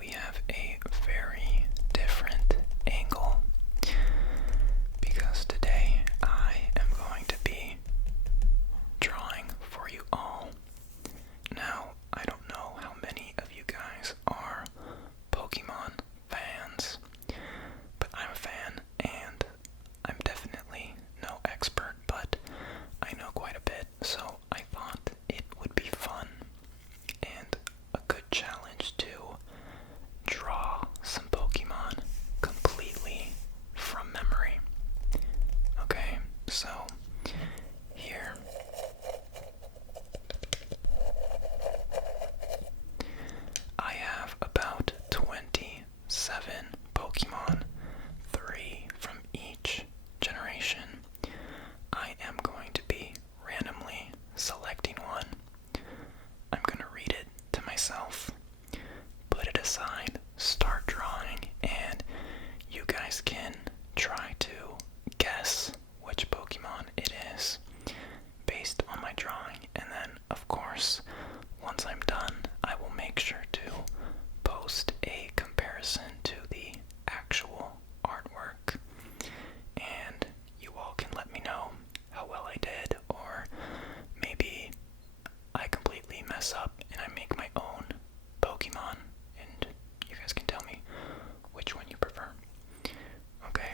we have a very different angle because today I am going to be drawing for you all. Now, I don't know how many of you guys are Pokemon fans, but I'm a fan, and I'm definitely no expert, but I know quite a bit, so I thought it would be fun and a good challenge to draw some Pokemon completely from memory. Okay, so here I have about 27 Pokemon, 3 from each generation. I am going to be randomly selecting one. I'm going to read it to myself, put it aside, start drawing, and you guys can try to guess which Pokemon it is based on my drawing. And then, of course, once I'm done, I will make sure to post a comparison to the actual artwork, and you all can let me know how well I did, or maybe I completely mess up and I make my own Pokemon, and you guys can tell me which one you prefer. Okay,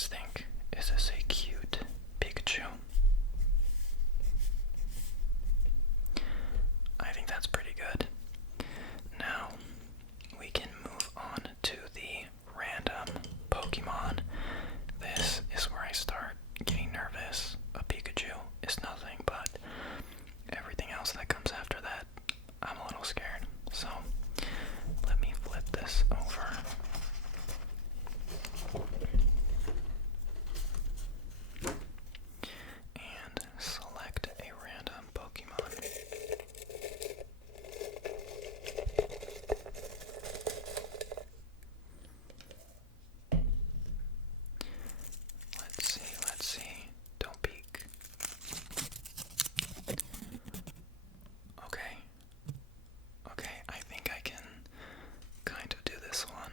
guys think? Is this a cute Pikachu? I think that's pretty good. Now, we can move on to the random Pokemon. This is where I start getting nervous. A Pikachu is nothing, but everything else that comes after that, I'm a little scared. So, let me flip this over. And select a random Pokemon. Let's see. Don't peek. Okay, I think I can kind of do this one.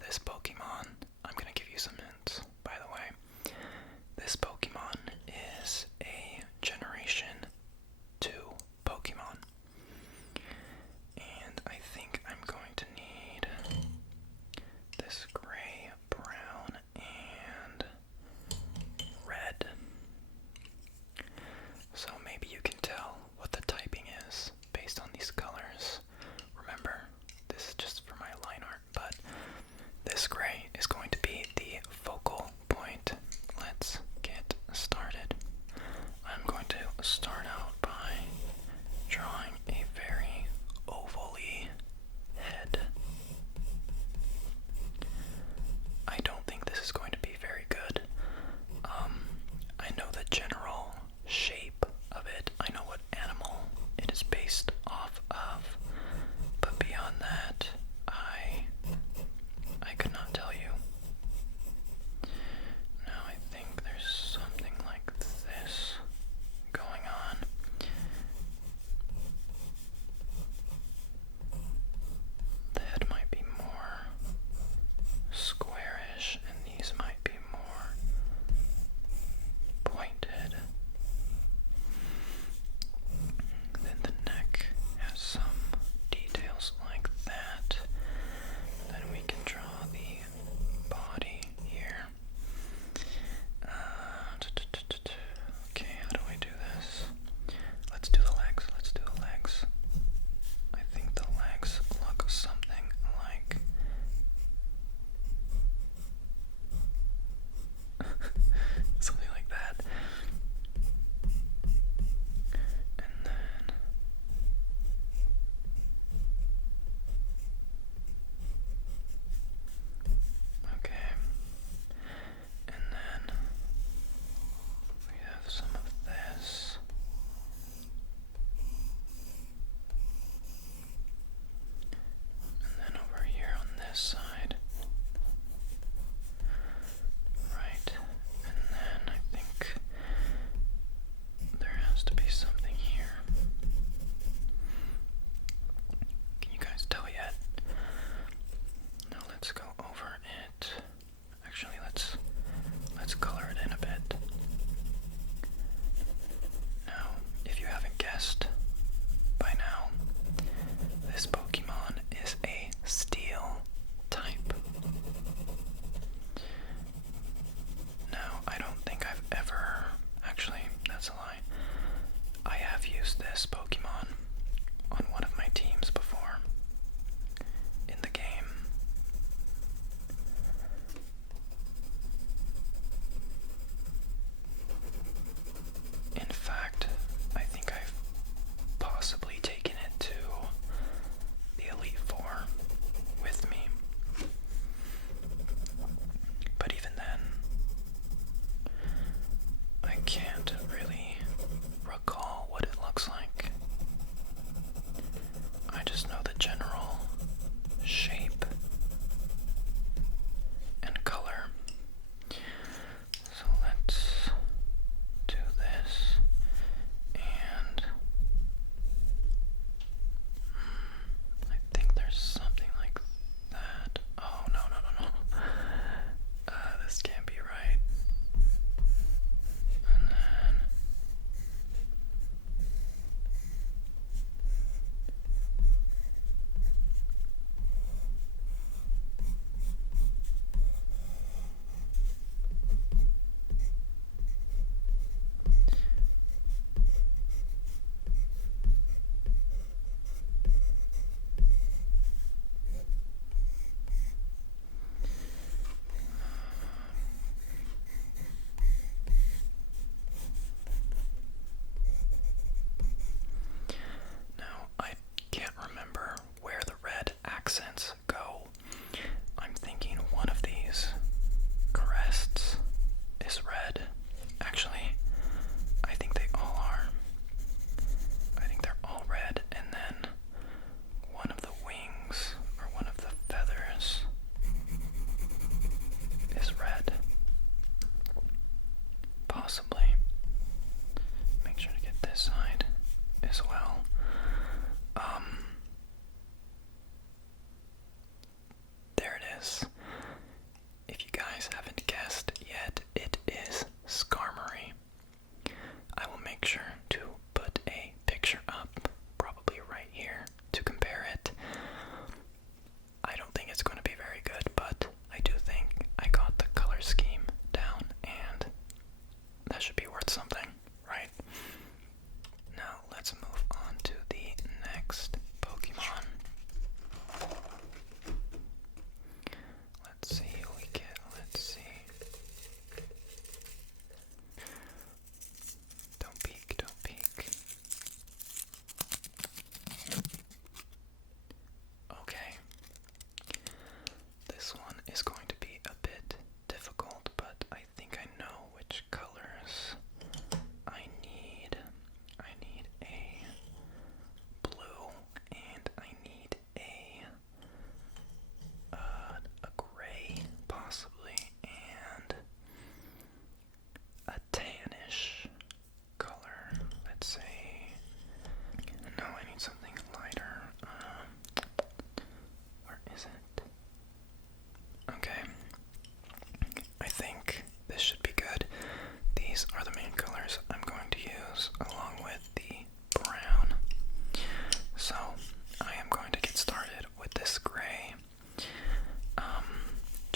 This Pokemon, I'm gonna give you some hints, by the way. This Pokemon is a Generation 2 Pokemon. And I think I'm going to need this gray, brown, and red. So maybe you can tell what the typing is based on these colors. Remember, this is just for my line art, but this gray is going to be the focal point. Let's get started. I'm going to start out by drawing a very oval-y head. I don't think this is going to be very good. I know the general shape of it. I know what animal it is based off of, but beyond that, I could not tell you. Now I think there's something like this going on. The head might be more squarish.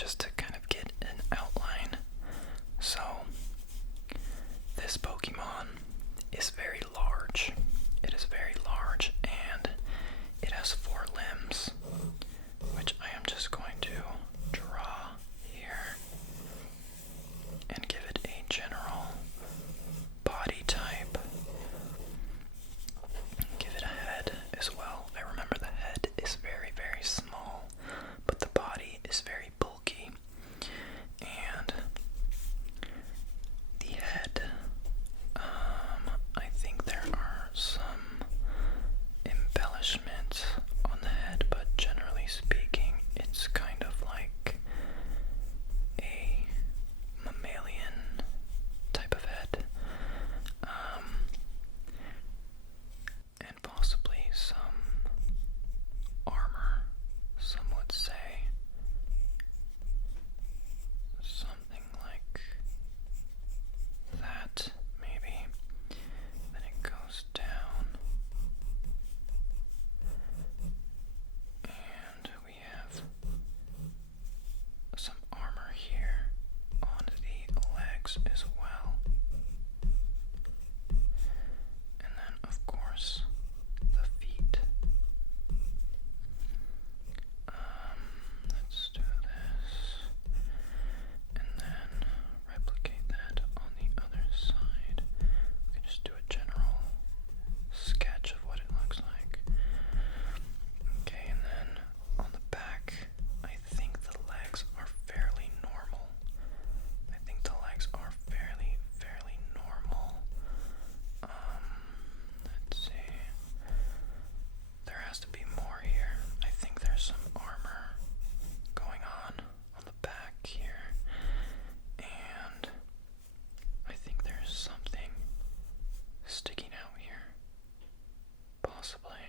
just to kind of get an outline. So, this Pokemon is very large. It is very large, and it has 4 limbs, which I am just going to draw here and give it a general body type. Give it a head as well. I remember the head is very, very small, but the body is very bulky. And the head, I think there are some embellishments on the head, but generally speaking, it's kind of like a mammalian type of head. And possibly some armor, some would say. Something like that, maybe. Then it goes down. And we have some armor here on the legs as well. And then, of course, the feet. Let's do this. And then replicate that on the other side. We can just do a general sketch of what it looks like. Okay, and then on the back, I think the legs are fairly normal. I think the legs are fairly normal. Let's see. There has to be more here. I think there's some armor going on the back here. And I think there's something sticking out here. Possibly.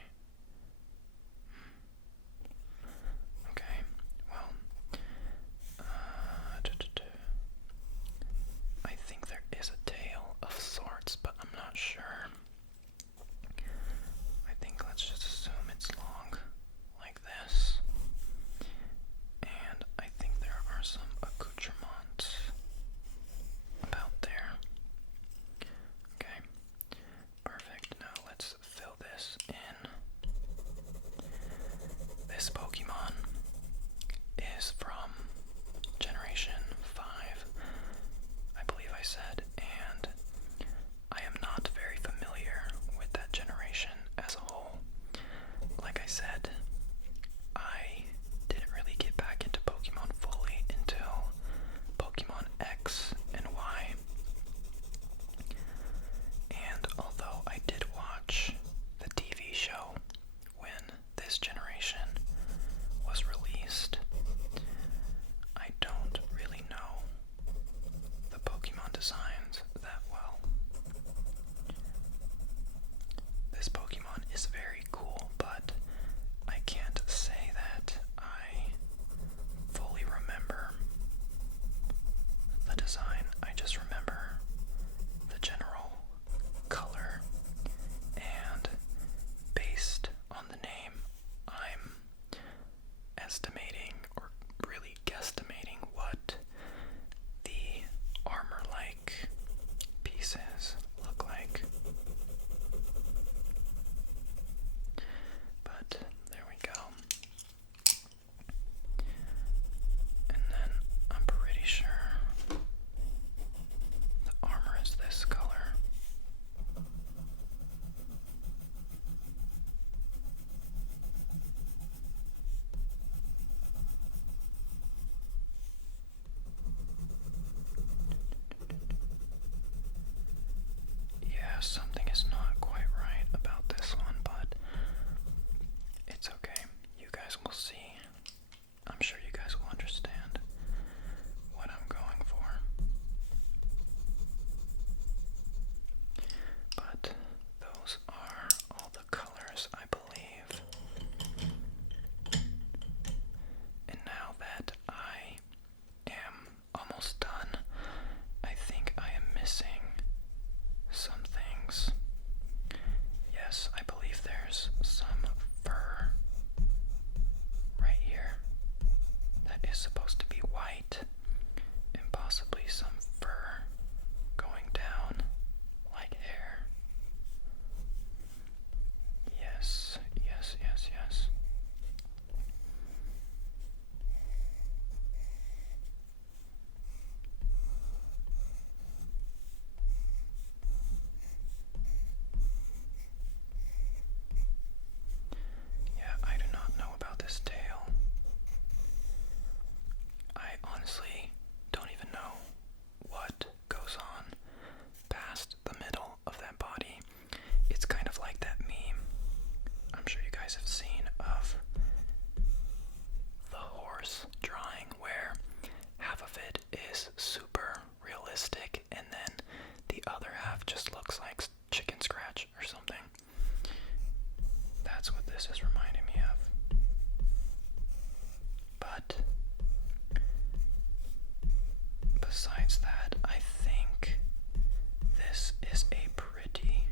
Okay, well, I think there is a tail of sorts, but I'm not sure. I think let's just assume it's long, like this. And I think there are some accoutrements about there. Okay, perfect. Now let's fill this in. This Pokemon is from Generation 5, I believe I said, and I am not very familiar with that generation as a whole. Like I said, I didn't really get back into Pokemon fully until Pokemon X and Y. And although I did watch the TV show when this generation was released, I don't really know the Pokemon designs that well. This Pokemon is very cool, but I can't say that I fully remember the design. I just remember the general color, and based on the name, I'm estimating or really guesstimating what the armor-like pieces look like. But there we go. And then I'm pretty sure the armor is this color. Yeah, something is not quite right about this one, but it's okay. You guys will see. I'm sure you guys will understand what I'm going for. But those are all the colors, I believe. And now that I am almost done, I think I am missing some things. Yes, I believe there's some fur right here that is supposed to be white. white and possibly some fur going down like hair. Yes, yes, yes, yes. Yeah, I do not know about this tail. I honestly don't even know what goes on past the middle of that body. It's kind of like that meme I'm sure you guys have seen of the horse drawing where half of it is super realistic and then the other half just looks like chicken scratch or something. That's what this is reminding me of. But besides that, I think this is a pretty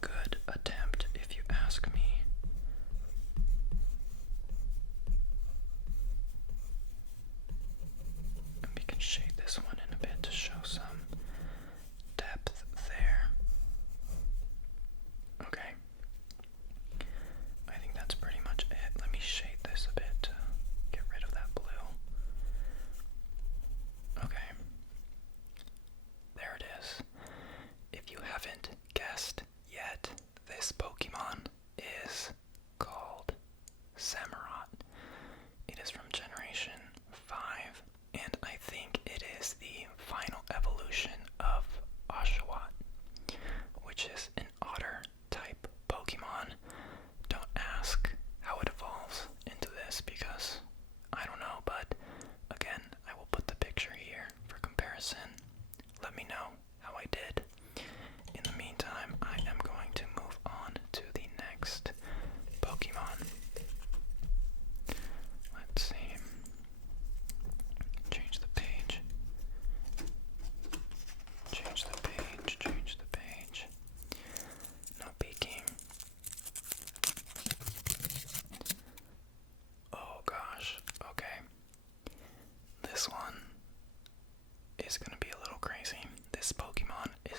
good attempt, if you ask me. And we can shade this one in a bit to show some depth there. Okay. I think that's pretty much it. Let me shade this a bit to get rid of that blue. Okay. There it is. If you haven't guessed yet, this Pokemon is called Samurott. It is from Generation 5, and I think it is the final evolution of Oshawott, which is an otter-type Pokemon. Don't ask how it evolves into this because I don't know, but again, I will put the picture here for comparison. Let me know how I did. In the meantime, I am going to move on to the next Pokemon. Let's see. Change the page. Change the page. Change the page. No peeking. Oh gosh. Okay. This one is going to be a little crazy. This Pokemon is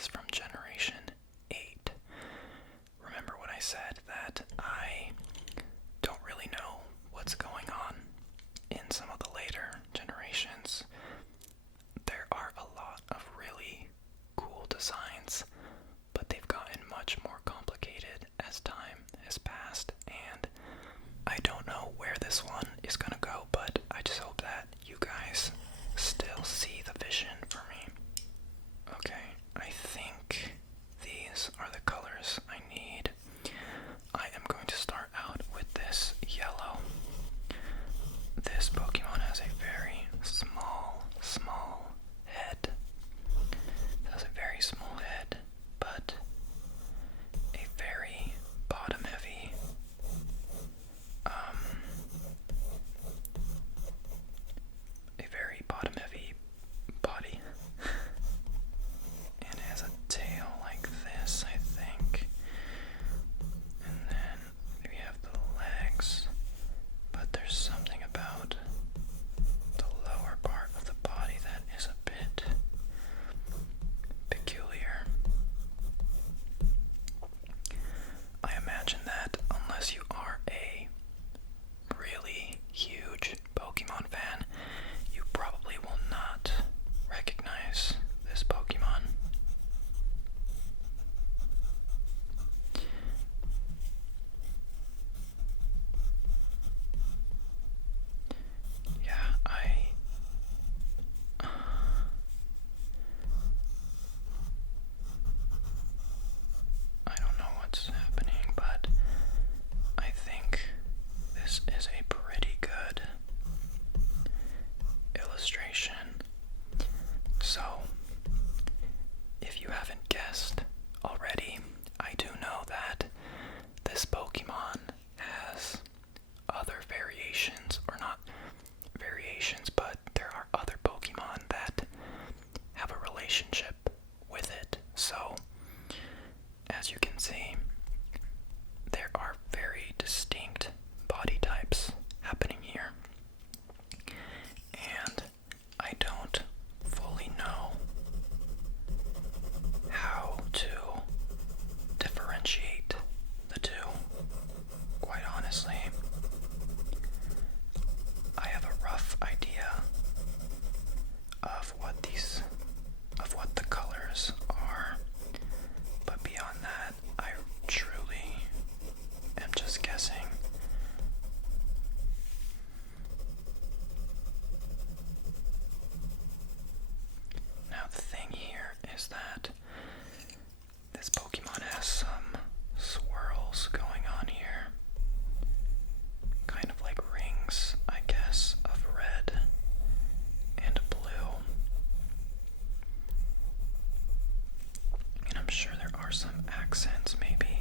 some accents maybe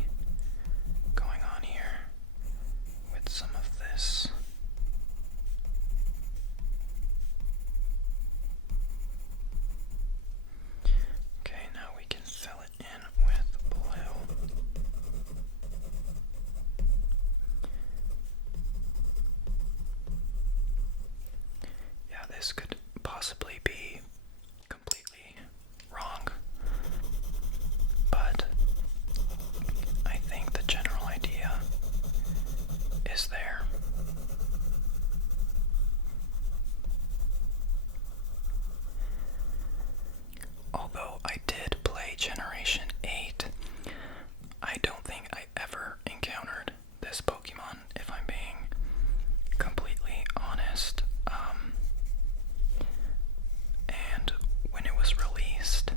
going on here with some of this. Okay, now we can fill it in with blue. Yeah, this could possibly be completely wrong, but I think the general idea is there. Although I did play Generation 8, I don't think I ever encountered this Pokemon, if I'm being completely honest. And when it was released,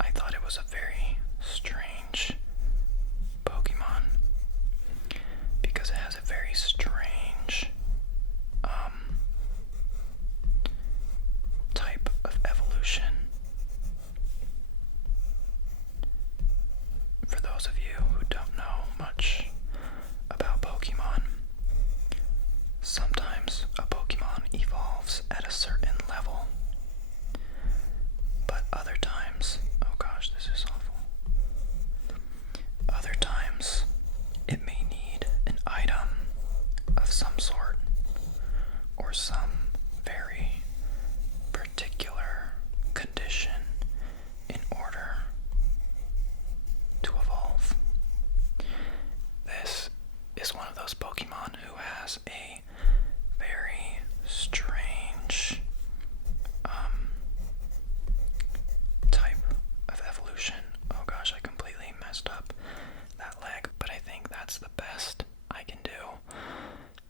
I thought it was a very strange Pokemon because it has a very strange type of evolution. For those of you who don't know much about Pokemon, sometimes a Pokemon evolves at a certain level, but other times, oh gosh, this is awful. Other times, it may need an item of some sort, or some very particular condition in order to evolve. This is one of those Pokemon who has a very strange type of evolution. Oh gosh, I completely messed up that leg, but I think that's the best I can do.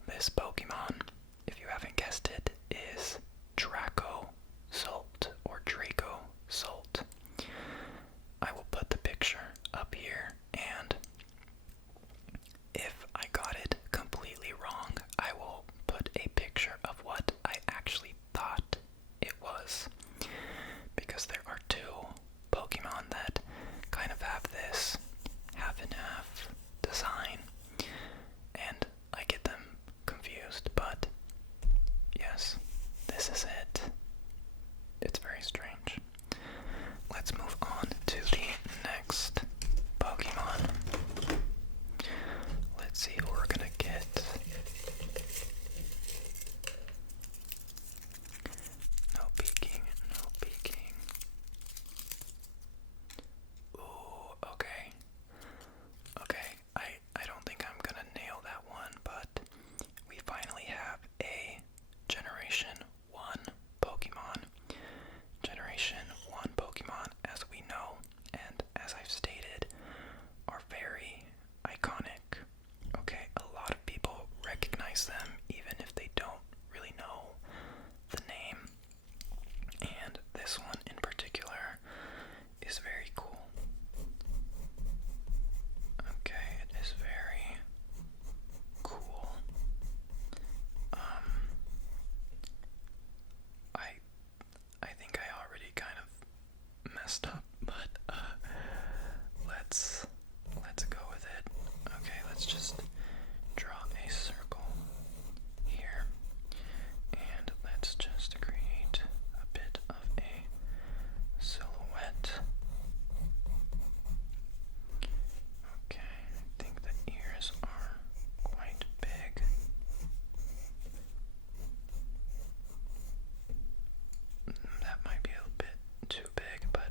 This Pokemon, if you haven't guessed it, is Draco Zolt or Draco Zolt. I will put the picture up here, and if I got it completely wrong, I will put a picture of what I actually thought it was, because there are two Pokemon that kind of have this half and half design, and I get them confused, but yes, this is it. It's very strange. Let's move on to the next Pokemon. Let's see who we're gonna get. No peeking, no peeking. Ooh, okay. Okay, I don't think I'm gonna nail that one, but we finally have a Generation 1 Pokemon. Generation 1 Pokemon, as we know, and as I've stated, are very iconic. Okay, a lot of people recognize them even if they don't really know the name. And this one in particular is very cool. Okay, it is very cool. I think I already kind of messed up, but let's go with it. Okay, let's just draw a circle here, and let's just create a bit of a silhouette. Okay, I think the ears are quite big. That might be a bit too big, but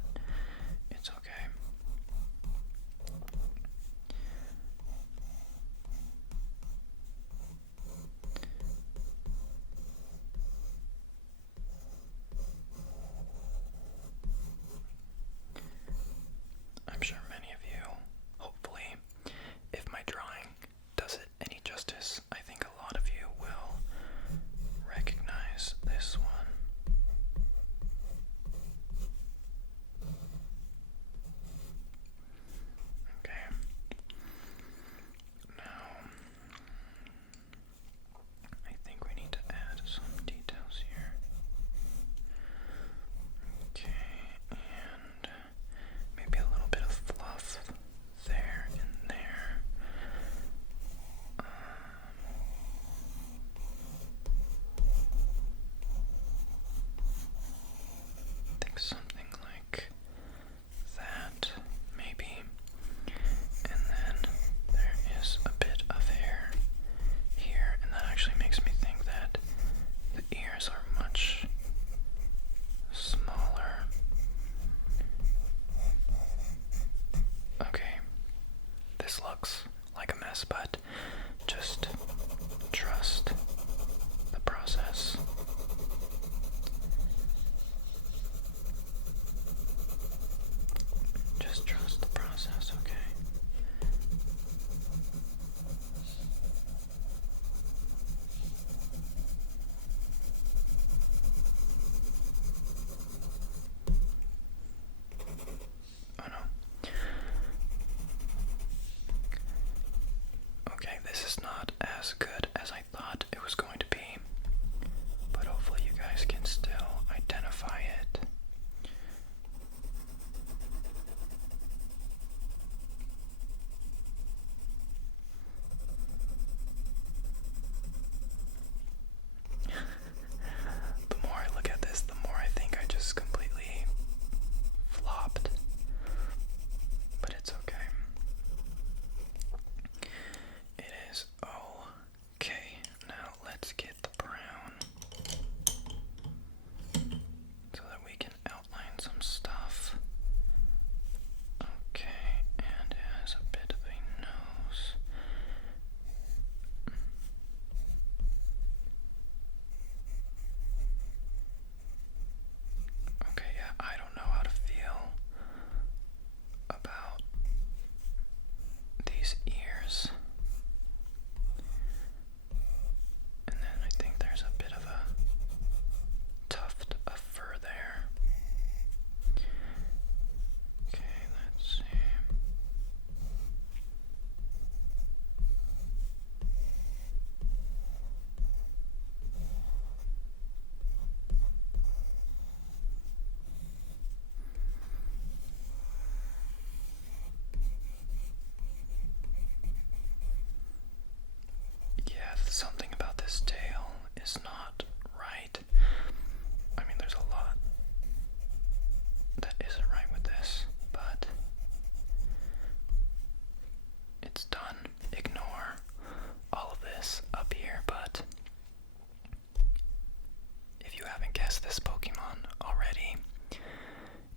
guessed this Pokemon already.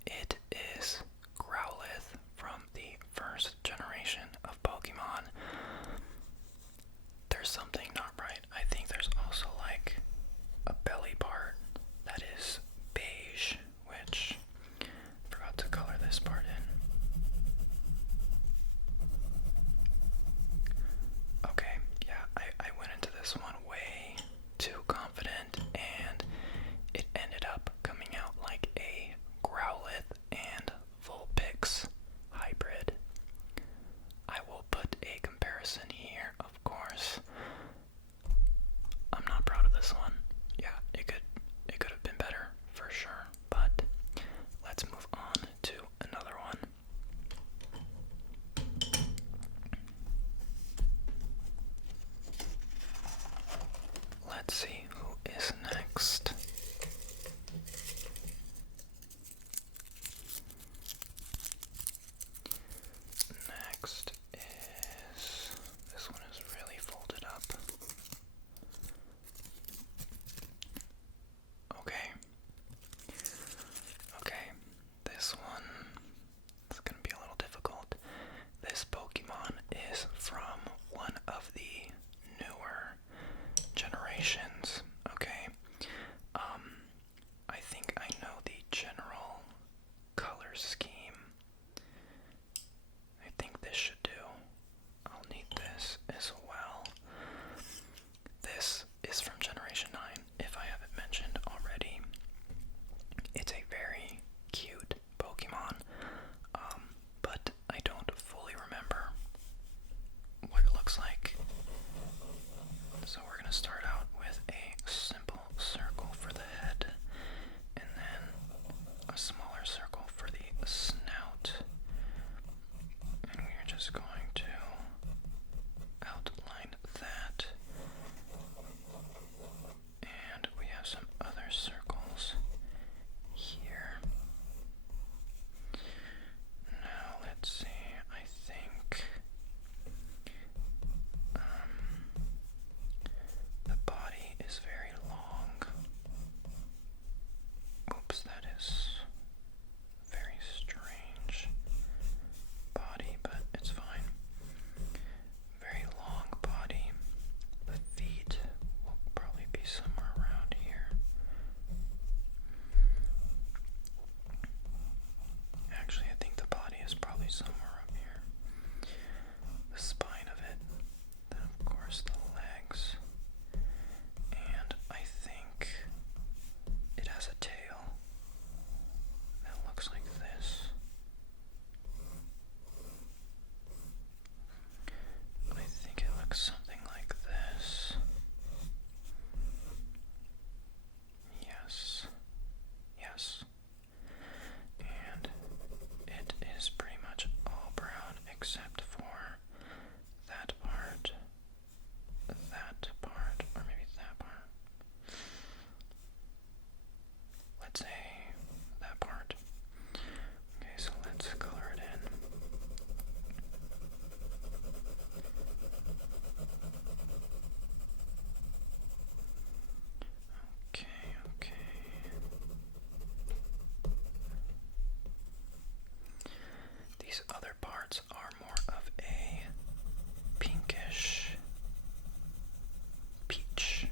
It is Growlithe from the first generation of Pokemon. There's something not right. I think there's also like a belly part that is beige, which I forgot to color this part in. Okay, yeah, I went into this one way too confident, and it ended up coming out like a Growlithe and Vulpix hybrid. I will put a comparison here, of course. I'm not proud of this one. Yeah, it could have been better for sure, but let's move on to another one. Let's see who is next. Next is, this one is really folded up. Okay. Okay, this one is going to be a little difficult. This Pokemon is from one of the newer generations, okay? I think I know the general color scheme. I think this should do. I'll need this as well. This is from Generation 9, if I haven't mentioned already. It's a very cute Pokemon, but I don't fully remember what it looks like. So we're going to start out with a simple circle for the head, and then a smaller circle for the snout. And we are just going to outline that. And we have some other circles here. Now let's see, I think the body is very long. Oops, that is very strange body, but it's fine. Very long body. The feet will probably be somewhere around here. Actually, I think the body is probably somewhere up here. The spine of it, then of course the legs, and I think it has a tail that looks like this. I think it looks something like this. Yes. Yes. And it is pretty much all brown except for that part, or maybe that part. Let's say that part. Okay, so let's color it in. Okay. These other parts are more of a pinkish, peach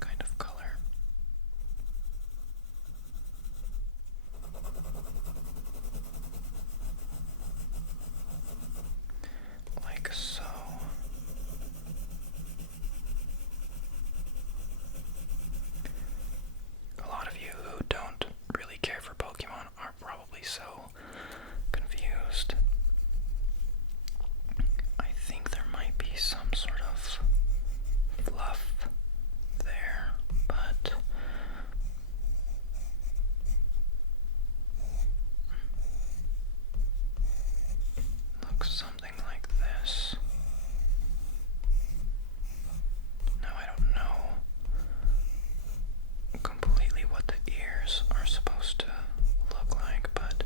kind of color. Like so. A lot of you who don't really care for Pokemon are probably so confused. I think there might be some sort of fluff there, but looks something like this. Now I don't know completely what the ears are supposed to look like, but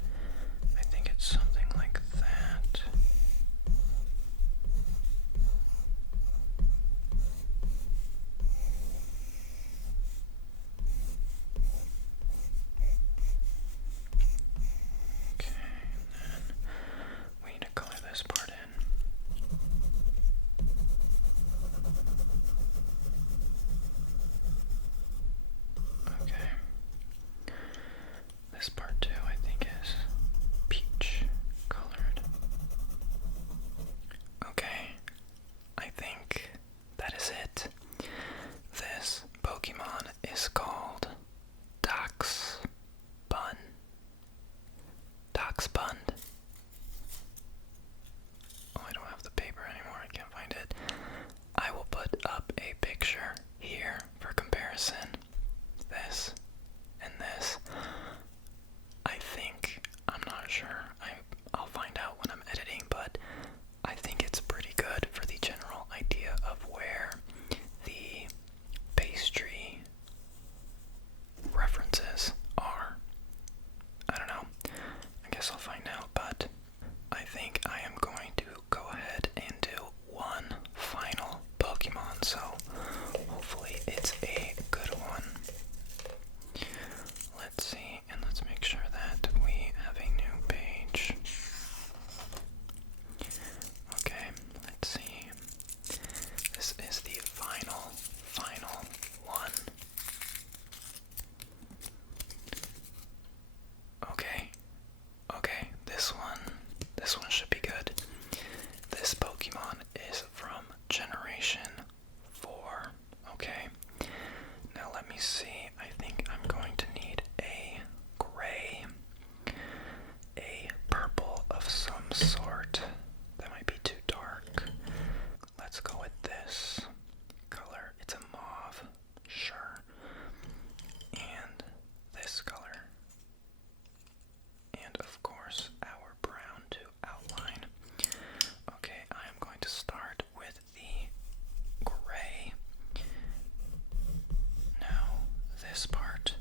differences are. I don't know. I guess I'll find out, but I think I am going to go ahead and do one final Pokemon, so hopefully it's a good one. Let's see, and let's make sure that we have a new page. Okay, let's see. This is the final one. Okay, this one should be good. This Pokemon is from Generation 4, okay? Now let me see, I think I'm going to need a gray, a purple of some sort. That might be too dark. Let's go with this color. It's a mauve, sure. And this color. And of course, our brown to outline. Okay, I am going to start with the gray. Now, this part,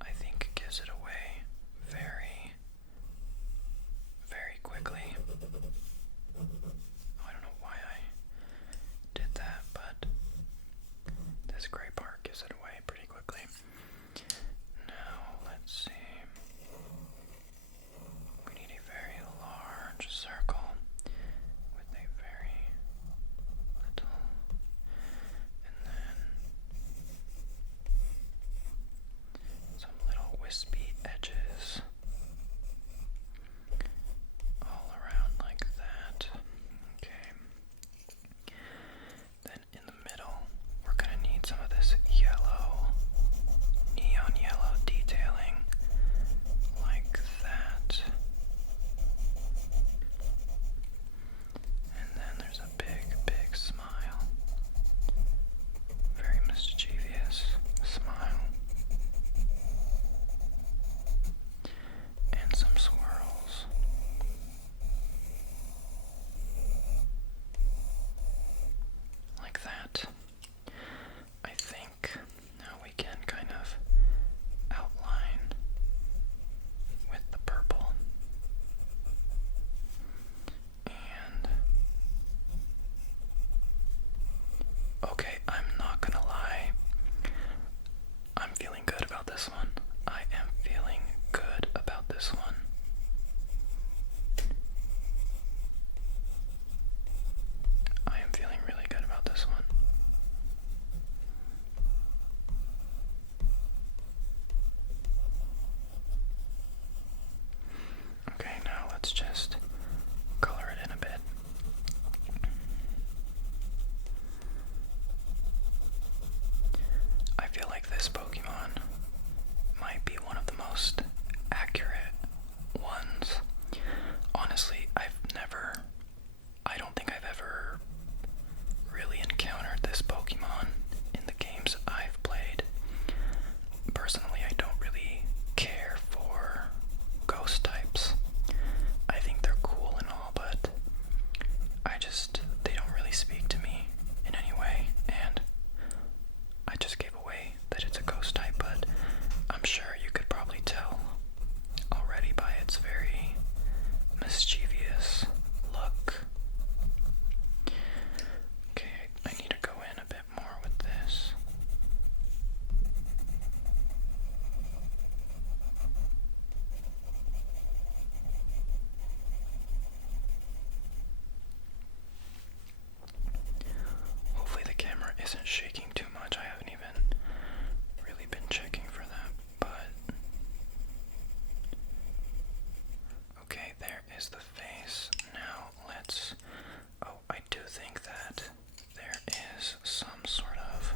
I think, gives it away very, very quickly. I don't know why I did that, but this gray part gives it away pretty quickly. Now, let's see. We need a very large circle with a very little, and then some little wispy edges all around like that. Okay. Then in the middle, we're going to need some of this yellow, neon yellow detailing like that. And then there's a big smile. Very mischievous smile. And some swirls. Like that. I think now we can kind of outline with the purple. And okay, I'm not gonna lie. I'm feeling good about this one. I am feeling good about this one. I am feeling really good about this one. Okay, now let's just color it in a bit. I feel like this Pokemon might be one of the most accurate ones. Honestly, I don't think I've ever really encountered this Pokemon in the games I've played. Personally, I don't really care for ghost types. I think they're cool and all, but they don't really speak to me in any way, and I just gave away that it's a ghost type, but I'm sure you could probably tell already by its very mischievous look. Okay, I need to go in a bit more with this. Hopefully the camera isn't shaking too much. I haven't even really been checking for that, but okay, there is the face. Now I do think that there is some sort of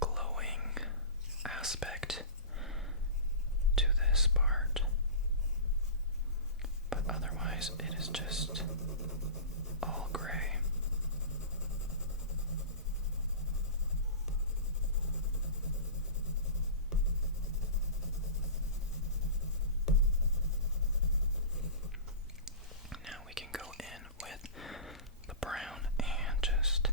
glowing aspect to this part, but otherwise it is just all gray. Now we can go in with the brown and just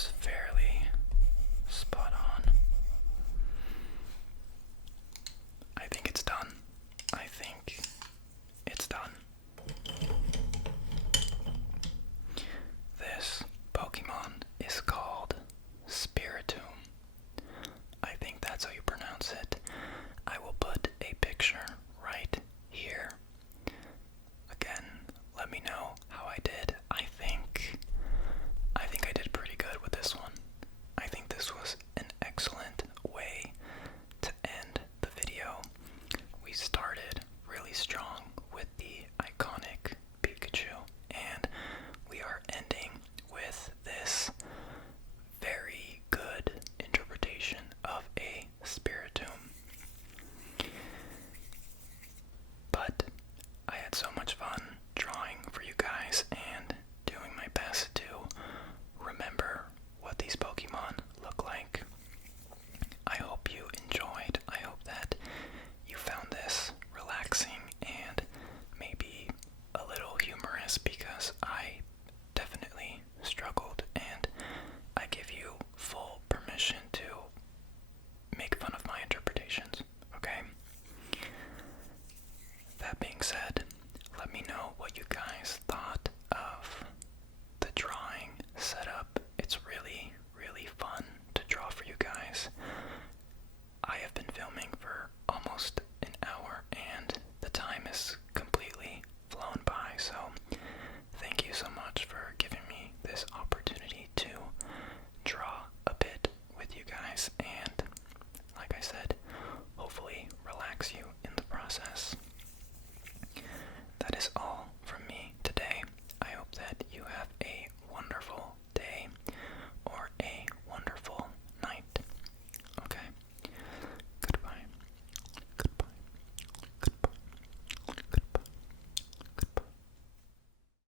is fairly